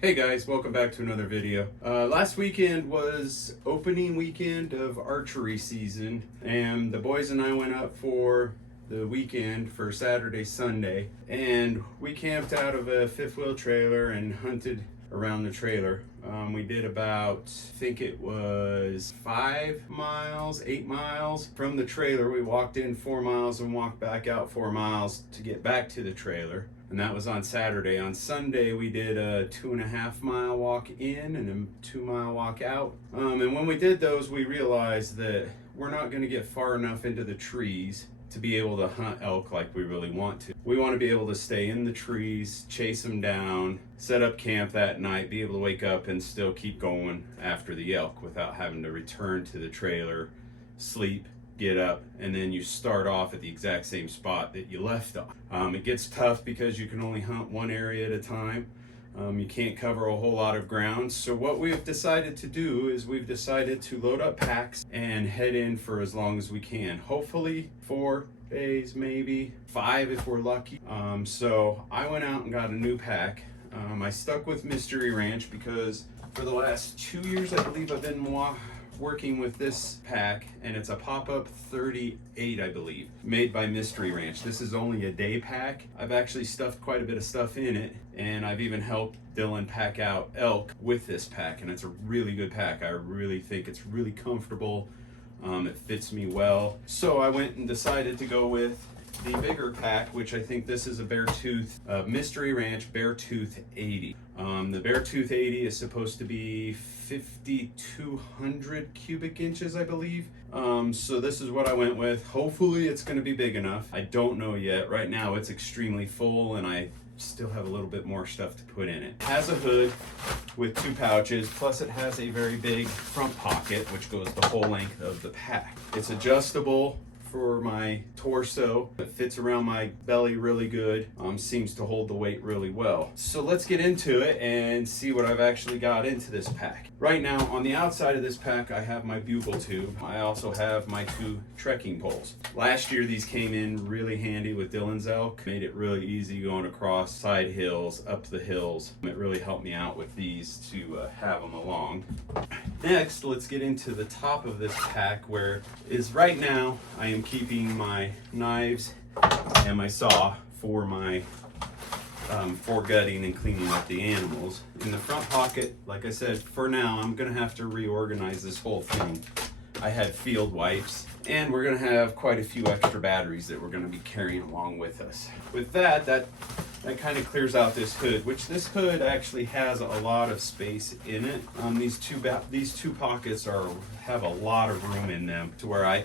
Hey guys, welcome back to another video. Last weekend was opening weekend of archery season, and the boys and I went up for the weekend for Saturday, Sunday, and we camped out of a fifth wheel trailer and hunted around the trailer. We did about, I think it was 5 miles, 8 miles from the trailer. We walked in 4 miles and walked back out 4 miles to get back to the trailer. And that was on Saturday. On Sunday, we did a 2.5 mile walk in and a 2 mile walk out. And when we did those, we realized that we're not going to get far enough into the trees to be able to hunt elk like we really want to. We want to be able to stay in the trees, chase them down, set up camp that night, be able to wake up and still keep going after the elk without having to return to the trailer, sleep, get up, and then you start off at the exact same spot that you left on. It gets tough because you can only hunt one area at a time. You can't cover a whole lot of ground. So what we've decided to do is we've decided to load up packs and head in for as long as we can. Hopefully 4 days, maybe 5 if we're lucky. So I went out and got a new pack. I stuck with Mystery Ranch because for the last 2 years, I believe, I've been working with this pack, and it's a pop-up 38, I believe, made by Mystery Ranch. This is only a day pack. I've actually stuffed quite a bit of stuff in it, and I've even helped Dylan pack out elk with this pack, and it's a really good pack. I really think it's really comfortable. It fits me well. So I went and decided to go with the bigger pack, which I think this is a Beartooth, Mystery Ranch Beartooth 80. The Beartooth 80 is supposed to be 5,200 cubic inches, I believe. So this is what I went with. Hopefully it's going to be big enough. I don't know yet. Right now it's extremely full, and I still have a little bit more stuff to put in it. It has a hood with 2 pouches, plus it has a very big front pocket, which goes the whole length of the pack. It's adjustable for my torso. It fits around my belly really good. Seems to hold the weight really well. So let's get into it and see what I've actually got into this pack. Right now, on the outside of this pack, I have my bugle tube. I also have my 2 trekking poles. Last year, these came in really handy with Dylan's elk. Made it really easy going across side hills, up the hills. It really helped me out with these to have them along. Next, let's get into the top of this pack, where is right now I am keeping my knives and my saw for my for gutting and cleaning up the animals. In the front pocket, like I said, for now I'm gonna have to reorganize this whole thing. I had field wipes, and we're gonna have quite a few extra batteries that we're gonna be carrying along with us. With that kind of clears out this hood, which this hood actually has a lot of space in it. These two pockets have a lot of room in them to where I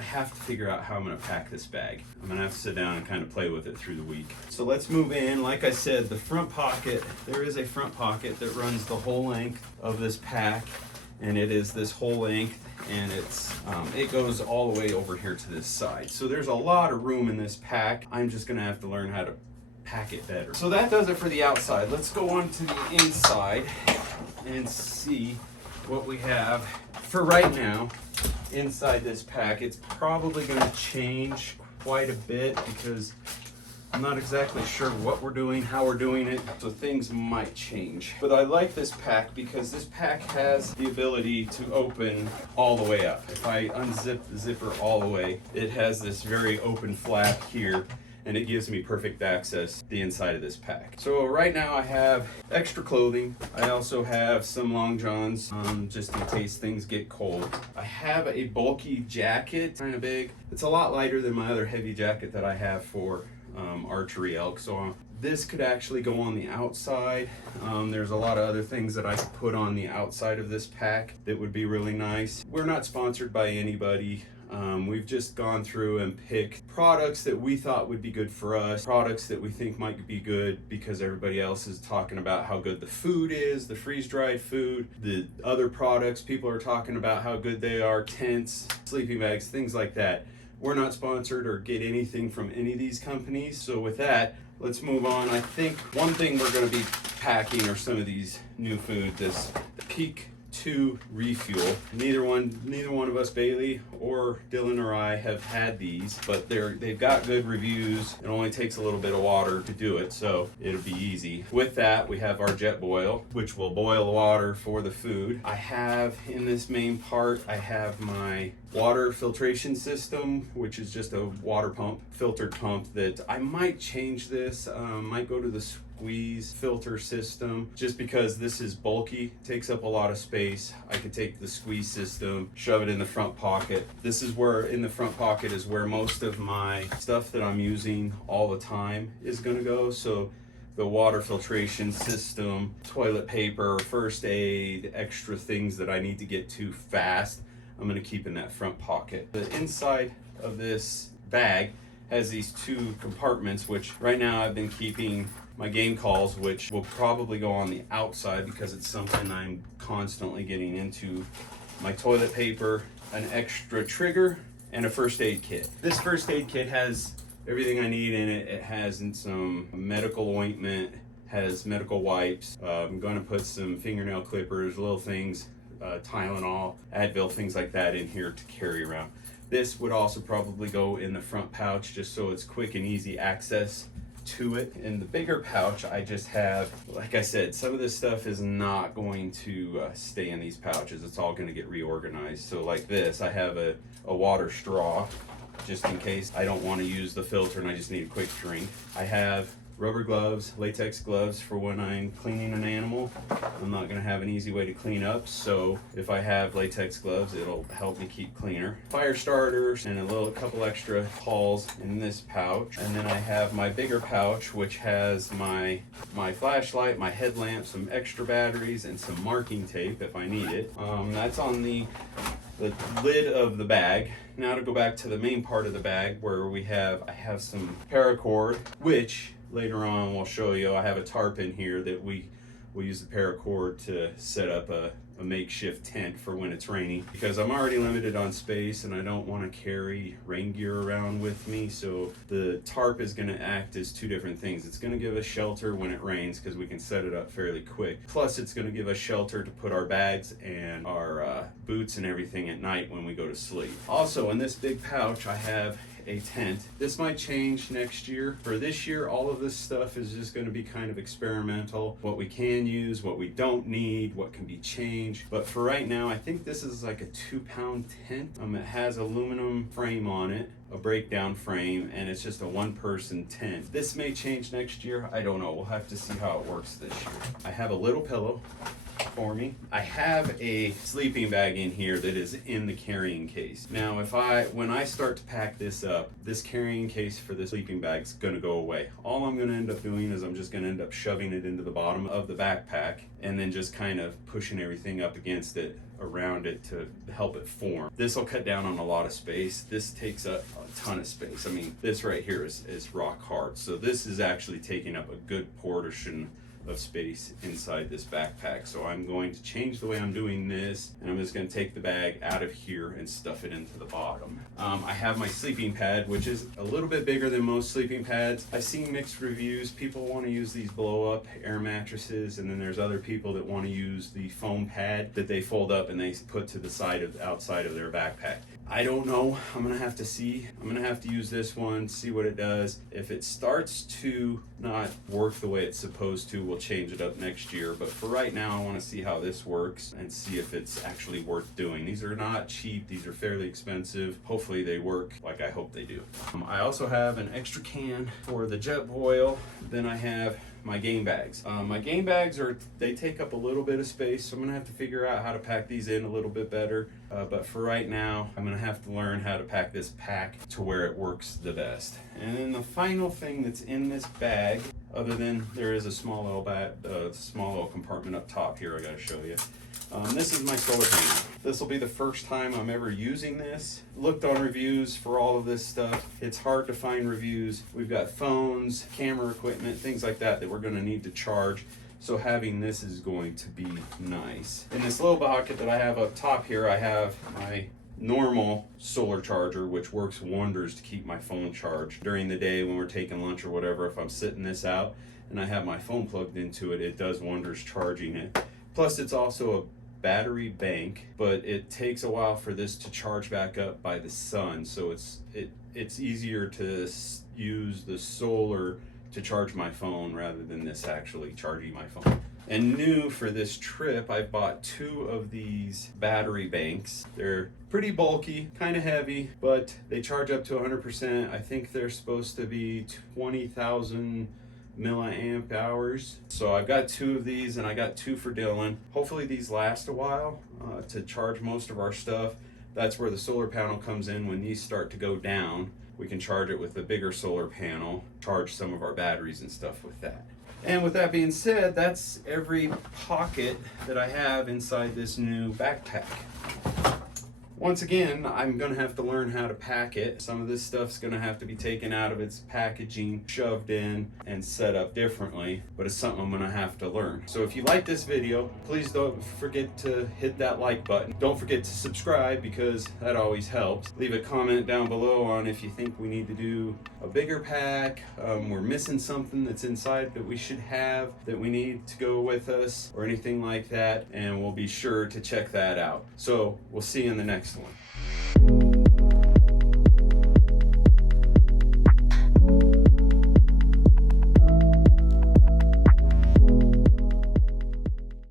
have to figure out how I'm gonna pack this bag. I'm gonna have to sit down and kind of play with it through the week. So let's move in. Like I said, the front pocket, there is a front pocket that runs the whole length of this pack, and it is this whole length, and it goes all the way over here to this side. So there's a lot of room in this pack. I'm just gonna have to learn how to pack it better. So that does it for the outside. Let's go on to the inside and see what we have. For right now, inside this pack, it's probably gonna change quite a bit because I'm not exactly sure what we're doing, how we're doing it, so things might change. But I like this pack because this pack has the ability to open all the way up. If I unzip the zipper all the way, it has this very open flap here, and it gives me perfect access to the inside of this pack. So right now I have extra clothing. I also have some long johns, just in case things get cold. I have a bulky jacket, kind of big. It's a lot lighter than my other heavy jacket that I have for archery elk. So this could actually go on the outside. There's a lot of other things that I could put on the outside of this pack that would be really nice. We're not sponsored by anybody. We've just gone through and picked products that we thought would be good for us, products that we think might be good because everybody else is talking about how good the food is, the freeze-dried food, the other products, people are talking about how good they are, tents, sleeping bags, things like that. We're not sponsored or get anything from any of these companies. So with that, let's move on. I think one thing we're going to be packing are some of these new food, this Peak to refuel. Neither one of us, Bailey or Dylan or I, have had these, but they've got good reviews. It only takes a little bit of water to do it, so it'll be easy. With that, we have our jet boil, which will boil water for the food. I have in this main part, I have my water filtration system, which is just a water pump, filtered pump that I might change this, might go to the squeeze filter system, just because this is bulky, takes up a lot of space. I could take the squeeze system, shove it in the front pocket. This is where, in the front pocket is where most of my stuff that I'm using all the time is gonna go. So the water filtration system, toilet paper, first aid, extra things that I need to get to fast, I'm gonna keep in that front pocket. The inside of this bag has these two compartments, which right now I've been keeping my game calls, which will probably go on the outside because it's something I'm constantly getting into. My toilet paper, an extra trigger, and a first aid kit. This first aid kit has everything I need in it. It has some medical ointment, has medical wipes. I'm going to put some fingernail clippers, little things, Tylenol, Advil, things like that in here to carry around. This would also probably go in the front pouch just so it's quick and easy access to it. In the bigger pouch, I just have, like I said, some of this stuff is not going to stay in these pouches. It's all going to get reorganized. So like this, I have a water straw just in case I don't want to use the filter and I just need a quick drink. I have rubber gloves, latex gloves for when I'm cleaning an animal. I'm not going to have an easy way to clean up, so if I have latex gloves, it'll help me keep cleaner. Fire starters and a couple extra balls in this pouch. And then I have my bigger pouch, which has my flashlight, my headlamp, some extra batteries, and some marking tape if I need it. That's on the lid of the bag. Now to go back to the main part of the bag where I have some paracord, which later on we'll show you. I have a tarp in here that we'll use the paracord to set up a makeshift tent for when it's raining, because I'm already limited on space and I don't want to carry rain gear around with me. So the tarp is going to act as two different things. It's going to give us shelter when it rains because we can set it up fairly quick. Plus it's going to give us shelter to put our bags and our boots and everything at night when we go to sleep. Also in this big pouch I have a tent. This might change next year. For this year, all of this stuff is just going to be kind of experimental. What we can use, what we don't need, what can be changed. But for right now, I think this is like a 2-pound tent. It has aluminum frame on it, a breakdown frame, and it's just a one-person tent. This may change next year. I don't know. We'll have to see how it works this year. I have a little pillow for me. I have a sleeping bag in here that is in the carrying case. Now when I start to pack this up, this carrying case for the sleeping bag is going to go away. All I'm going to end up doing is I'm just going to end up shoving it into the bottom of the backpack and then just kind of pushing everything up against it, around it, to help it form. This will cut down on a lot of space. This takes up a ton of space. I mean, this right here is rock hard. So this is actually taking up a good portion of space inside this backpack. So I'm going to change the way I'm doing this, and I'm just going to take the bag out of here and stuff it into the bottom. I have my sleeping pad, which is a little bit bigger than most sleeping pads. I've seen mixed reviews. People want to use these blow-up air mattresses, and then there's other people that want to use the foam pad that they fold up and they put to the outside of their backpack. I don't know. I'm gonna have to see. I'm gonna have to use this one, see what it does. If it starts to not work the way it's supposed to, we'll change it up next year. But for right now, I want to see how this works and see if it's actually worth doing. These are not cheap. These are fairly expensive. Hopefully they work like I hope they do. I also have an extra can for the jet boil. Then I have my game bags. My game bags they take up a little bit of space, so I'm gonna have to figure out how to pack these in a little bit better. But for right now, I'm gonna have to learn how to pack this pack to where it works the best. And then the final thing that's in this bag, other than there is a small little compartment up top here I gotta show you. This is my solar panel. This will be the first time I'm ever using this. Looked on reviews for all of this stuff. It's hard to find reviews. We've got phones, camera equipment, things like that we're gonna need to charge. So having this is going to be nice. In this little bucket that I have up top here, I have my normal solar charger, which works wonders to keep my phone charged. During the day when we're taking lunch or whatever, if I'm sitting this out and I have my phone plugged into it, it does wonders charging it. Plus it's also battery bank, but it takes a while for this to charge back up by the sun, so it's easier to use the solar to charge my phone rather than this actually charging my phone. And new for this trip, I bought 2 of these battery banks. They're pretty bulky, kind of heavy, but they charge up to 100%. I think they're supposed to be 20,000 milliamp hours. So I've got 2 of these, and I got 2 for Dylan. Hopefully these last a while to charge most of our stuff. That's where the solar panel comes in. When these start to go down, we can charge it with a bigger solar panel, charge some of our batteries and stuff with that. And with that being said, that's every pocket that I have inside this new backpack. Once again, I'm gonna have to learn how to pack it. Some of this stuff's gonna have to be taken out of its packaging, shoved in, and set up differently, but it's something I'm gonna have to learn. So if you like this video, please don't forget to hit that like button. Don't forget to subscribe, because that always helps. Leave a comment down below on if you think we need to do a bigger pack, we're missing something that's inside that we should have, that we need to go with us, or anything like that, and we'll be sure to check that out. So we'll see you in the next one.